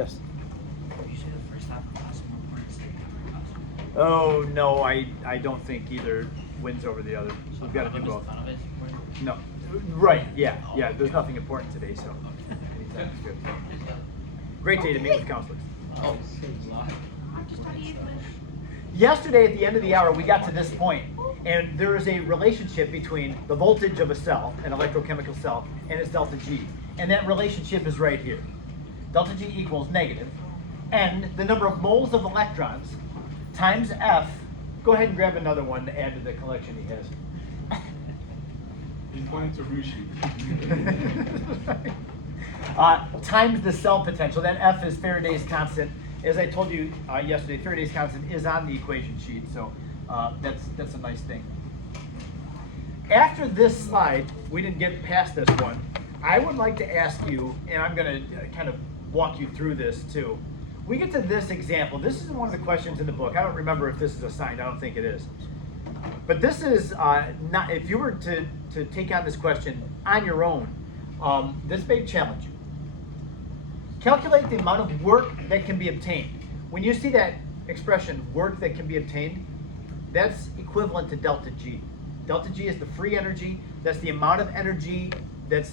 Yes. Usually the first half of class is more important than the second half of class. Oh, no, I don't think either wins over the other. So We've got to none do of both. None of it is important? No. Right, yeah. There's nothing important today, so anytime's good. Great day to meet with counselors. Oh, Yesterday at the end of the hour, we got to this point, and there is a relationship between the voltage of a cell, an electrochemical cell, and its delta G. And that relationship is right here. Delta G equals negative, and the number of moles of electrons times F. Go ahead and grab another one to add to the collection he has. He's going to Rushi. Times the cell potential. That F is Faraday's constant. As I told you yesterday, Faraday's constant is on the equation sheet, so that's a nice thing. After this slide, we didn't get past this one. I would like to ask you, and I'm going to kind of walk you through this too. We get to this example. This is one of the questions in the book. I don't remember if this is assigned. I don't think it is. But this is not. If you were to take on this question on your own, this may challenge you. Calculate the amount of work that can be obtained. When you see that expression, work that can be obtained, that's equivalent to delta G. Delta G is the free energy. That's the amount of energy that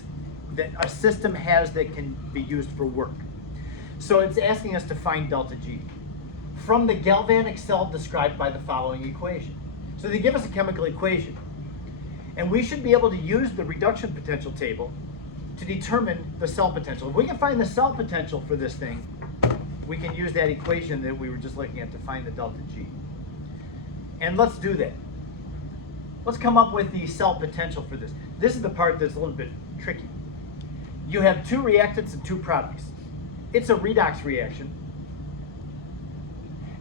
a system has that can be used for work. So it's asking us to find delta G from the galvanic cell described by the following equation. So they give us a chemical equation, and we should be able to use the reduction potential table to determine the cell potential. If we can find the cell potential for this thing, we can use that equation that we were just looking at to find the delta G. And let's do that. Let's come up with the cell potential for this. This is the part that's a little bit tricky. You have two reactants and two products. It's a redox reaction.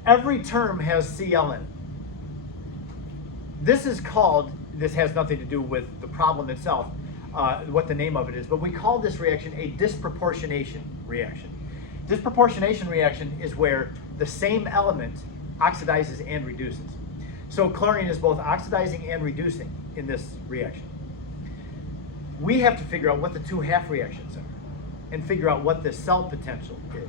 Every term has Cl in it. This has nothing to do with the problem itself, what the name of it is, but we call this reaction a disproportionation reaction. Disproportionation reaction is where the same element oxidizes and reduces. So chlorine is both oxidizing and reducing in this reaction. We have to figure out what the two half reactions are and figure out what the cell potential is.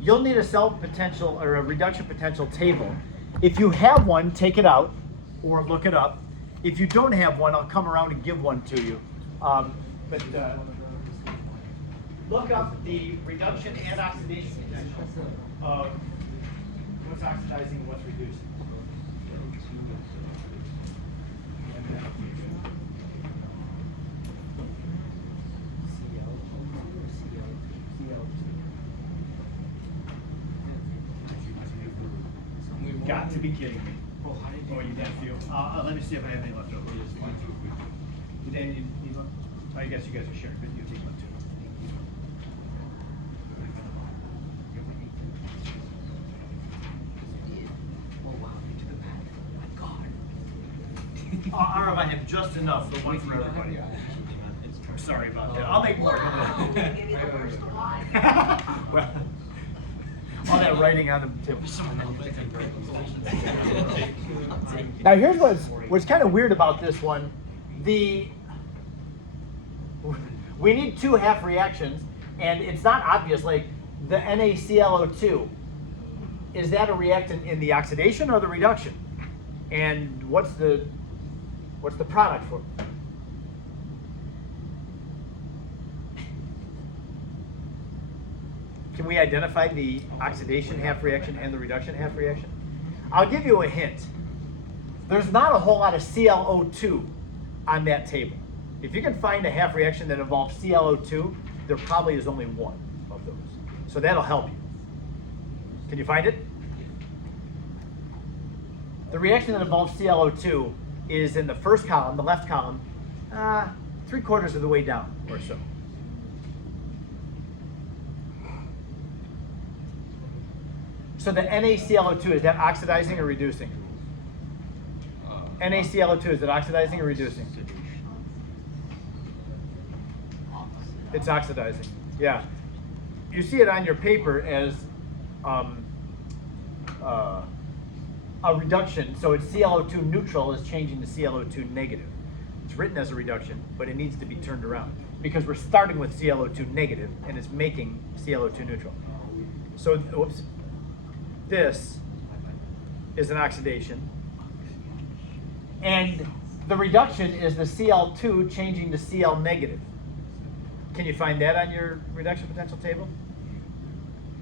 You'll need a cell potential or a reduction potential table. If you have one, take it out or look it up. If you don't have one, I'll come around and give one to you. Look up the reduction and oxidation potential of what's oxidizing and what's reducing. Got to be kidding me. Oh, you got a few. Let me see if I have any left over. Did any need one? I guess you guys are sharing, but you take one too. Oh wow, you took it back. Oh my god. Or I have just enough for one for everybody. Sorry about that. I'll make more. Well, all that writing on the table. Now here's what's kind of weird about this one. We need two half reactions, and it's not obvious. Like the NaClO2, is that a reactant in the oxidation or the reduction? And what's the product for it? Can we identify the oxidation half reaction and the reduction half reaction? I'll give you a hint. There's not a whole lot of ClO2 on that table. If you can find a half reaction that involves ClO2, there probably is only one of those. So that'll help you. Can you find it? The reaction that involves ClO2 is in the first column, the left column, 3/4 of the way down or so. So the NaClO2, is that oxidizing or reducing? NaClO2, is it oxidizing or reducing? It's oxidizing, yeah. You see it on your paper as a reduction, so it's ClO2 neutral is changing to ClO2 negative. It's written as a reduction, but it needs to be turned around because we're starting with ClO2 negative and it's making ClO2 neutral. So, whoops, this is an oxidation. And the reduction is the Cl2 changing to Cl negative. Can you find that on your reduction potential table?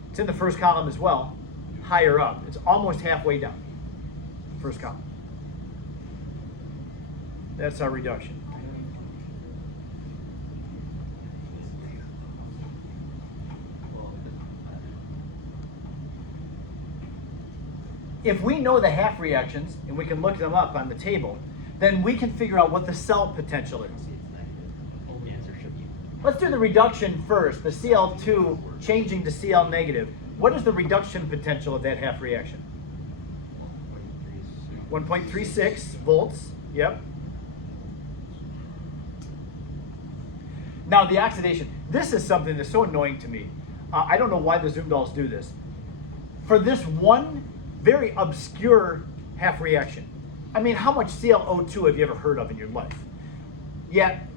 It's in the first column as well, higher up. It's almost halfway down, first column. That's our reduction. If we know the half reactions, and we can look them up on the table, then we can figure out what the cell potential is. Let's do the reduction first, the Cl2 changing to Cl negative. What is the reduction potential of that half reaction? 1.36 volts, yep. Now the oxidation, this is something that's so annoying to me. I don't know why the Zoom dolls do this. For this one very obscure half reaction, I mean, how much ClO2 have you ever heard of in your life? Yet,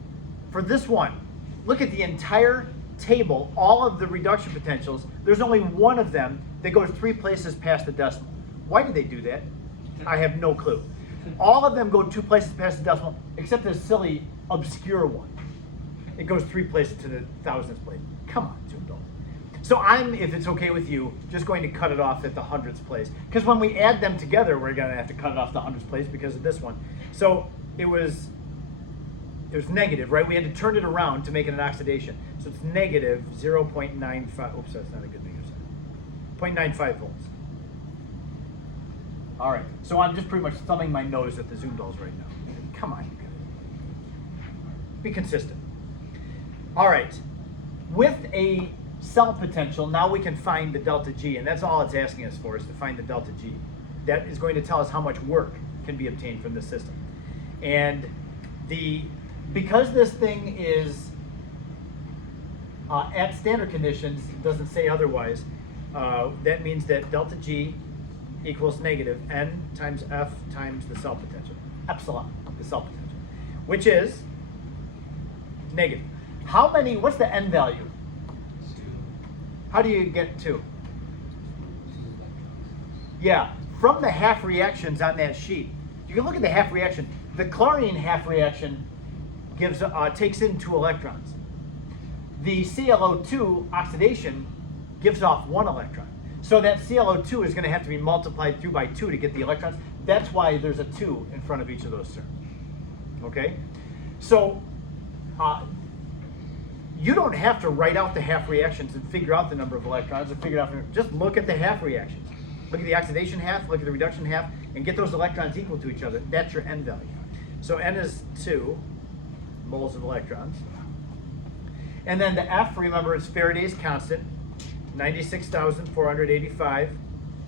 for this one, look at the entire table, all of the reduction potentials, there's only one of them that goes 3 places past the decimal. Why do they do that? I have no clue. All of them go 2 places past the decimal, except this silly, obscure one. It goes 3 places to the thousandths place. Come on, Zoom dolls. So I'm, if it's okay with you, just going to cut it off at the hundredths place. Because when we add them together, we're going to have to cut it off the hundredths place because of this one. So it was negative, right? We had to turn it around to make it an oxidation. So it's negative 0.95. Oops, that's not a good negative sign. 0.95 volts. All right. So I'm just pretty much thumbing my nose at the Zoom dolls right now. Come on, you guys. Be consistent. All right. With a cell potential, now we can find the delta G, and that's all it's asking us for, is to find the delta G. That is going to tell us how much work can be obtained from this system. And because this thing is at standard conditions, it doesn't say otherwise, that means that delta G equals negative N times F times the cell potential, epsilon, the cell potential, which is negative. What's the N value? How do you get 2? Yeah, from the half reactions on that sheet, you can look at the half reaction. The chlorine half reaction takes in 2 electrons. The ClO2 oxidation gives off 1 electron. So that ClO2 is going to have to be multiplied through by 2 to get the electrons. That's why there's a 2 in front of each of those terms. Okay? So you don't have to write out the half reactions and figure out the number of electrons or figure it out. Just look at the half reactions. Look at the oxidation half, look at the reduction half, and get those electrons equal to each other. That's your N value. So N is 2 moles of electrons. And then the F, remember, it's Faraday's constant, 96,485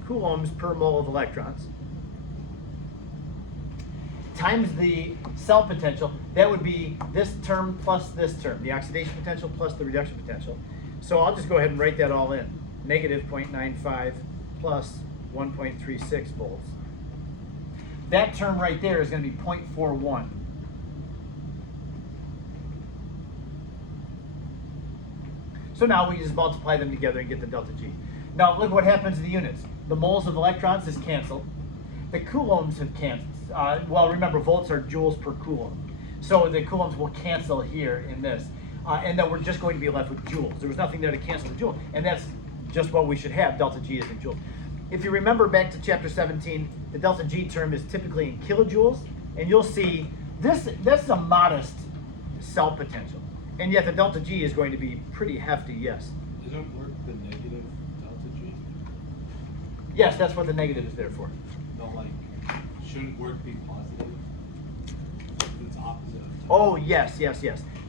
coulombs per mole of electrons, times the cell potential. That would be this term plus this term, the oxidation potential plus the reduction potential. So I'll just go ahead and write that all in. Negative 0.95 plus 1.36 volts. That term right there is going to be 0.41. So now we just multiply them together and get the delta G. Now look what happens to the units. The moles of electrons is canceled. The coulombs have canceled. Well, remember, volts are joules per coulomb. So the coulombs will cancel here in this. And then we're just going to be left with joules. There was nothing there to cancel the joule. And that's just what we should have. Delta G is in joules. If you remember back to chapter 17, the delta G term is typically in kilojoules. And you'll see this is a modest cell potential. And yet the delta G is going to be pretty hefty, yes. Doesn't work the negative delta G? Yes, that's what the negative is there for. No, like, shouldn't work be positive? It's opposite. Oh, yes.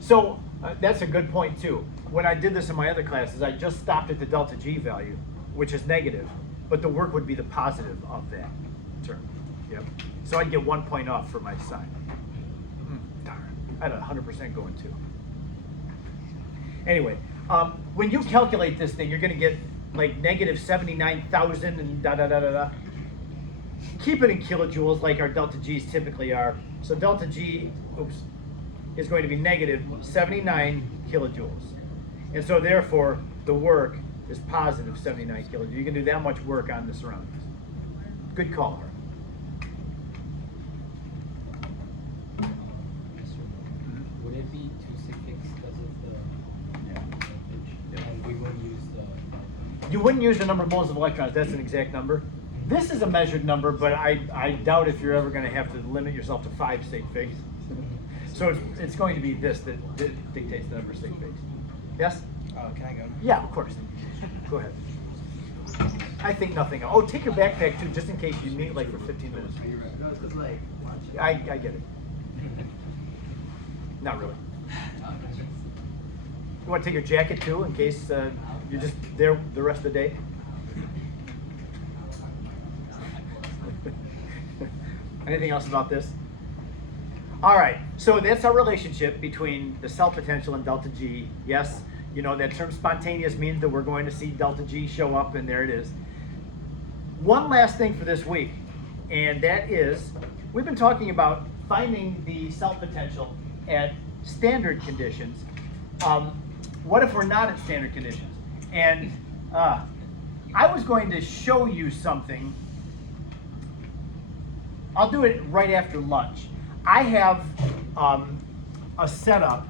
So that's a good point too. When I did this in my other classes, I just stopped at the delta G value, which is negative, but the work would be the positive of that term. Yep. So I'd get 1 point off for my sign. Darn, I had 100% going too. Anyway, when you calculate this thing, you're going to get like negative 79,000 and da-da-da-da-da. Keep it in kilojoules like our delta G's typically are. So delta G, oops, is going to be negative 79 kilojoules. And so therefore, the work is positive 79 kilojoules. You can do that much work on the surroundings. Good call, Harvey. Would it be 266 because of the Yeah. voltage? And we wouldn't use the. You wouldn't use the number of moles of electrons. That's an exact number. This is a measured number, but I doubt if you're ever going to have to limit yourself to 5 sig figs. So it's going to be this that dictates the number of sig figs. Yes? Can I go? Yeah, of course. Go ahead. I think nothing. Oh, take your backpack too, just in case you meet like for 15 minutes. No, it's 'cause, like, watching. I get it. Not really. You want to take your jacket too, in case you're just there the rest of the day? Anything else about this? All right, so that's our relationship between the cell potential and delta G. Yes, you know that term spontaneous means that we're going to see delta G show up, and there it is. One last thing for this week, and that is, we've been talking about finding the cell potential at standard conditions. What if we're not at standard conditions? And I was going to show you something. I'll do it right after lunch. I have a setup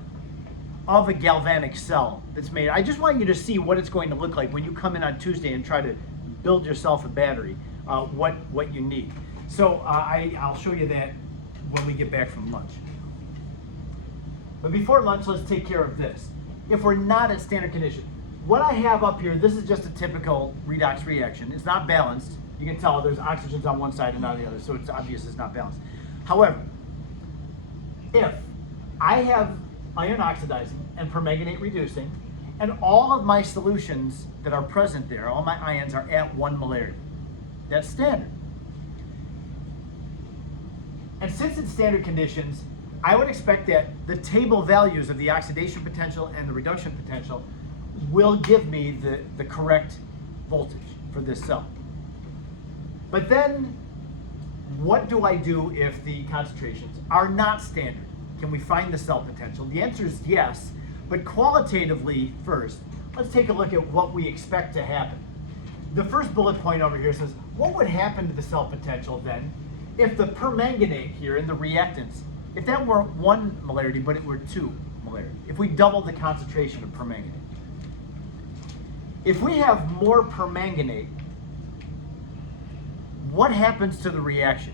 of a galvanic cell that's made. I just want you to see what it's going to look like when you come in on Tuesday and try to build yourself a battery, what you need. So I'll show you that when we get back from lunch. But before lunch, let's take care of this. If we're not at standard condition, what I have up here, this is just a typical redox reaction. It's not balanced. You can tell there's oxygens on one side and not the other, so it's obvious it's not balanced. However, if I have iron oxidizing and permanganate reducing, and all of my solutions that are present there, all my ions are at 1 molarity. That's standard. And since it's standard conditions, I would expect that the table values of the oxidation potential and the reduction potential will give me the correct voltage for this cell. But then, what do I do if the concentrations are not standard? Can we find the cell potential? The answer is yes, but qualitatively first, let's take a look at what we expect to happen. The first bullet point over here says, what would happen to the cell potential then if the permanganate here in the reactants, if that weren't 1 molarity, but it were 2 molarity, if we doubled the concentration of permanganate? If we have more permanganate, what happens to the reaction?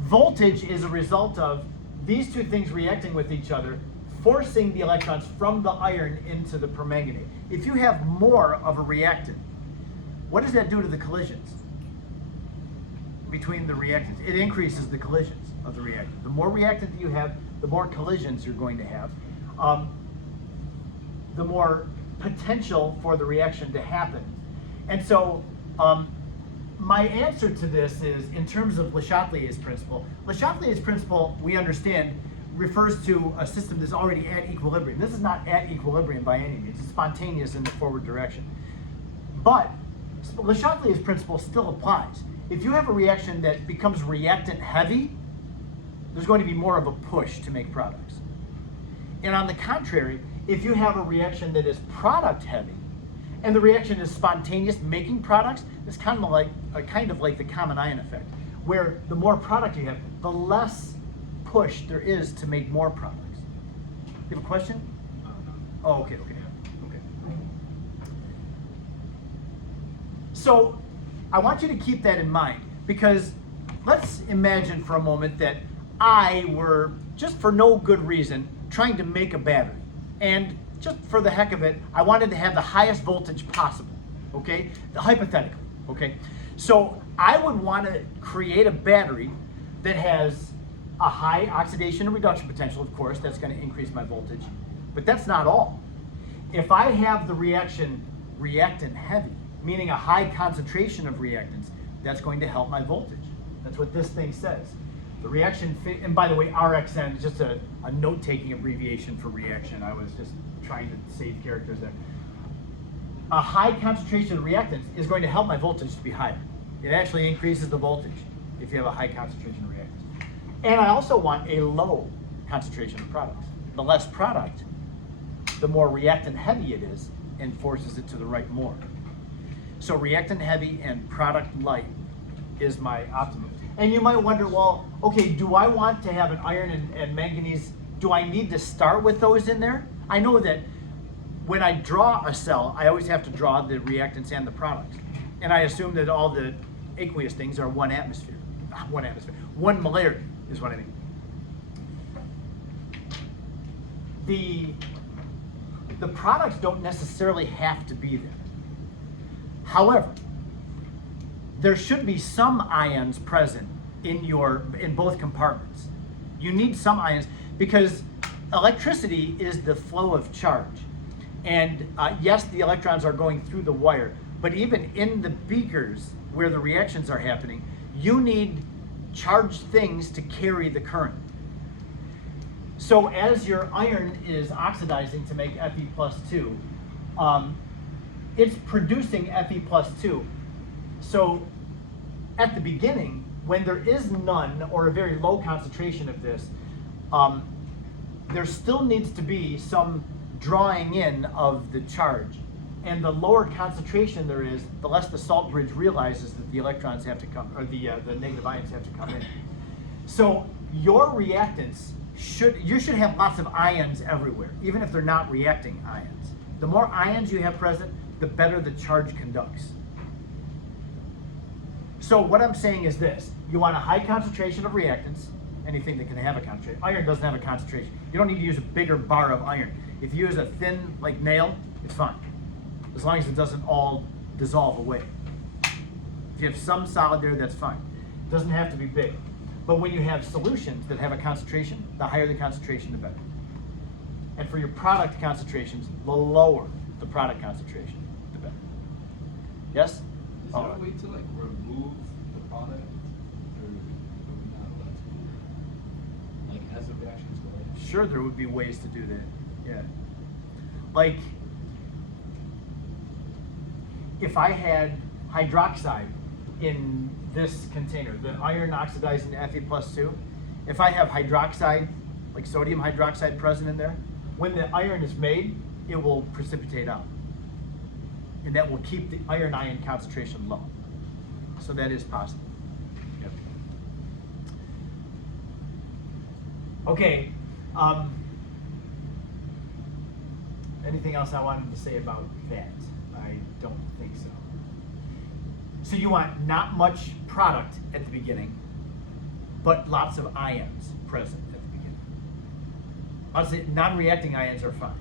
Voltage is a result of these two things reacting with each other, forcing the electrons from the iron into the permanganate. If you have more of a reactant, what does that do to the collisions between the reactants? It increases the collisions of the reactant. The more reactant that you have, the more collisions you're going to have, the more potential for the reaction to happen. And so my answer to this is in terms of Le Chatelier's principle. Le Chatelier's principle, we understand, refers to a system that's already at equilibrium. This is not at equilibrium by any means. It's spontaneous in the forward direction. But Le Chatelier's principle still applies. If you have a reaction that becomes reactant heavy, there's going to be more of a push to make products. And on the contrary, if you have a reaction that is product heavy, and the reaction is spontaneous, making products, it's kind of like the common ion effect, where the more product you have, the less push there is to make more products. You have a question? Oh, okay. So I want you to keep that in mind, because let's imagine for a moment that I were, just for no good reason, trying to make a battery. And just for the heck of it, I wanted to have the highest voltage possible, okay? Hypothetically, okay? So I would want to create a battery that has a high oxidation and reduction potential, of course, that's going to increase my voltage. But that's not all. If I have the reaction reactant heavy, meaning a high concentration of reactants, that's going to help my voltage. That's what this thing says. The reaction, and by the way, RXN is just a note-taking abbreviation for reaction. I was just trying to save characters there. A high concentration of reactants is going to help my voltage to be higher. It actually increases the voltage if you have a high concentration of reactants. And I also want a low concentration of products. The less product, the more reactant heavy it is and forces it to the right more. So reactant heavy and product light is my optimum. And you might wonder, well, okay, do I want to have an iron and manganese? Do I need to start with those in there? I know that when I draw a cell, I always have to draw the reactants and the products. And I assume that all the aqueous things are one atmosphere. One molarity is what I mean. The products don't necessarily have to be there. However, there should be some ions present in both compartments. You need some ions because electricity is the flow of charge. And yes, the electrons are going through the wire, but even in the beakers where the reactions are happening, you need charged things to carry the current. So as your iron is oxidizing to make Fe+2, it's producing Fe+2. So at the beginning, when there is none or a very low concentration of this, there still needs to be some drawing in of the charge. And the lower concentration there is, the less the salt bridge realizes that the electrons have to come, or the negative ions have to come in. So your reactants, you should have lots of ions everywhere, even if they're not reacting ions. The more ions you have present, the better the charge conducts. So what I'm saying is this: you want a high concentration of reactants, anything that can have a concentration. Iron doesn't have a concentration. You don't need to use a bigger bar of iron. If you use a thin, like nail, it's fine, as long as it doesn't all dissolve away. If you have some solid there, that's fine. It doesn't have to be big. But when you have solutions that have a concentration, the higher the concentration, the better. And for your product concentrations, the lower the product concentration, the better. Yes? Is there a way to like remove the product, or are we not allowed to do that? Like as the reactions go in? Sure, there would be ways to do that. Yeah. Like, if I had hydroxide in this container, the iron oxidizing to Fe+2, if I have hydroxide, like sodium hydroxide present in there, when the iron is made, it will precipitate out. And that will keep the iron ion concentration low. So that is possible. Yep. Okay. Anything else I wanted to say about that? I don't think so. So you want not much product at the beginning, but lots of ions present at the beginning. Honestly, non-reacting ions are fine.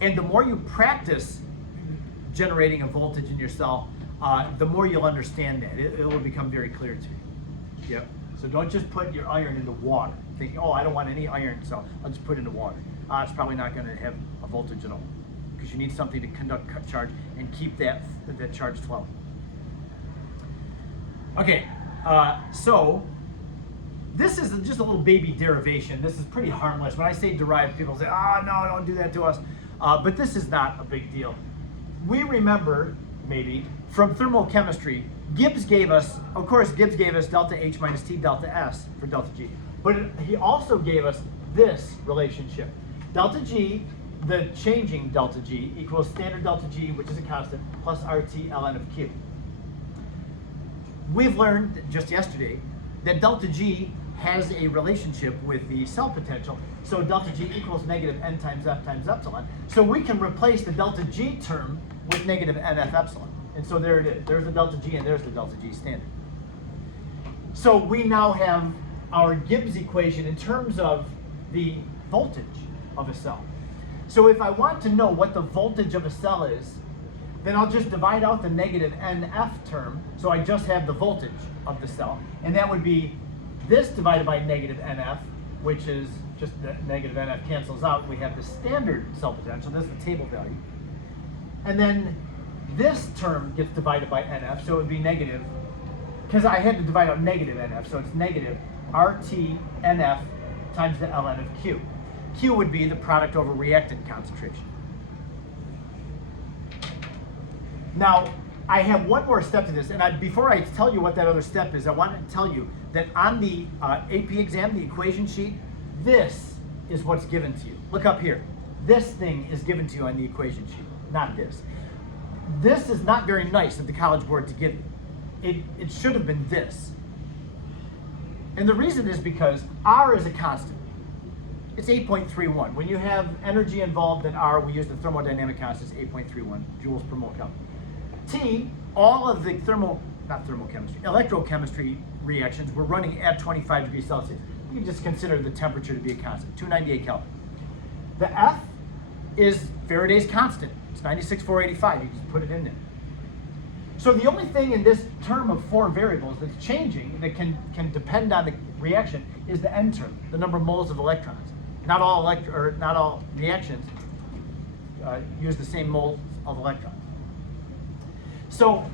And the more you practice generating a voltage in your cell, the more you'll understand that. It will become very clear to you. Yep. So don't just put your iron into water, thinking, oh, I don't want any iron, so I'll just put it into water. It's probably not going to have a voltage at all, because you need something to conduct charge and keep that charge flowing. Okay, so this is just a little baby derivation. This is pretty harmless. When I say derived, people say, oh, no, don't do that to us. But this is not a big deal. We remember, maybe, from thermochemistry, Gibbs gave us delta H minus T delta S for delta G. But he also gave us this relationship. Delta G, the changing delta G, equals standard delta G, which is a constant, plus RT ln of Q. We've learned just yesterday that delta G has a relationship with the cell potential. So delta G equals negative N times F times epsilon. So we can replace the delta G term with negative NF epsilon. And so there it is. There's the delta G and there's the delta G standard. So we now have our Gibbs equation in terms of the voltage of a cell. So if I want to know what the voltage of a cell is, then I'll just divide out the negative NF term, so I just have the voltage of the cell. And that would be this divided by negative NF, which is just the negative NF cancels out. We have the standard cell potential, this is the table value. And then this term gets divided by NF, so it would be negative, because I had to divide out negative NF, so it's negative RT NF times the ln of Q. Q would be the product over reactant concentration. Now, I have one more step to this, and before I tell you what that other step is, I wanted to tell you that on the AP exam, the equation sheet, this is what's given to you. Look up here. This thing is given to you on the equation sheet, not this. This is not very nice of the College Board to give you. It should have been this. And the reason is because R is a constant. It's 8.31. When you have energy involved in R, we use the thermodynamic constant, 8.31 joules per mole Kelvin. T, all of the electrochemistry reactions were running at 25 degrees Celsius. You can just consider the temperature to be a constant, 298 Kelvin. The F is Faraday's constant. It's 96,485. You just put it in there. So the only thing in this term of 4 variables that's changing, that can depend on the reaction, is the N term, the number of moles of electrons. Not all reactions use the same moles of electrons. So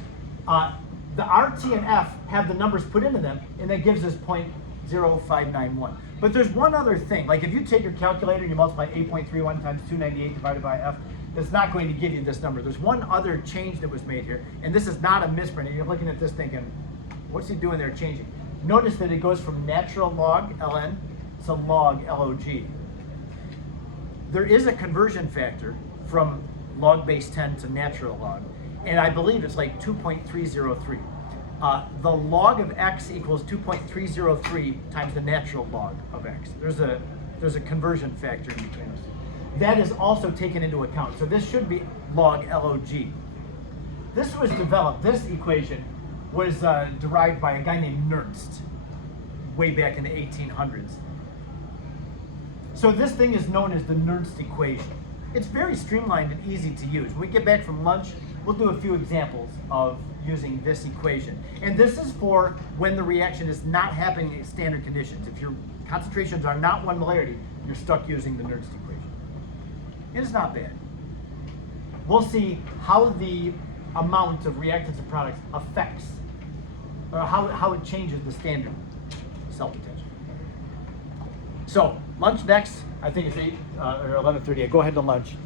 the R, T, and F have the numbers put into them, and that gives us 0.0591. But there's one other thing. Like if you take your calculator and you multiply 8.31 times 298 divided by F, that's not going to give you this number. There's one other change that was made here, and this is not a misprint. And you're looking at this thinking, what's he doing there changing? Notice that it goes from natural log ln to log log. There is a conversion factor from log base 10 to natural log, and I believe it's like 2.303. The log of x equals 2.303 times the natural log of x. There's a conversion factor in between us. That is also taken into account. So this should be log log. This was developed, this equation was derived by a guy named Nernst way back in the 1800s. So this thing is known as the Nernst equation. It's very streamlined and easy to use. When we get back from lunch, we'll do a few examples of using this equation. And this is for when the reaction is not happening in standard conditions. If your concentrations are not 1 molarity, you're stuck using the Nernst equation. It's not bad. We'll see how the amount of reactants and products affects, or how it changes the standard cell potential. So lunch next, I think it's 8 or 11:30. Go ahead to lunch.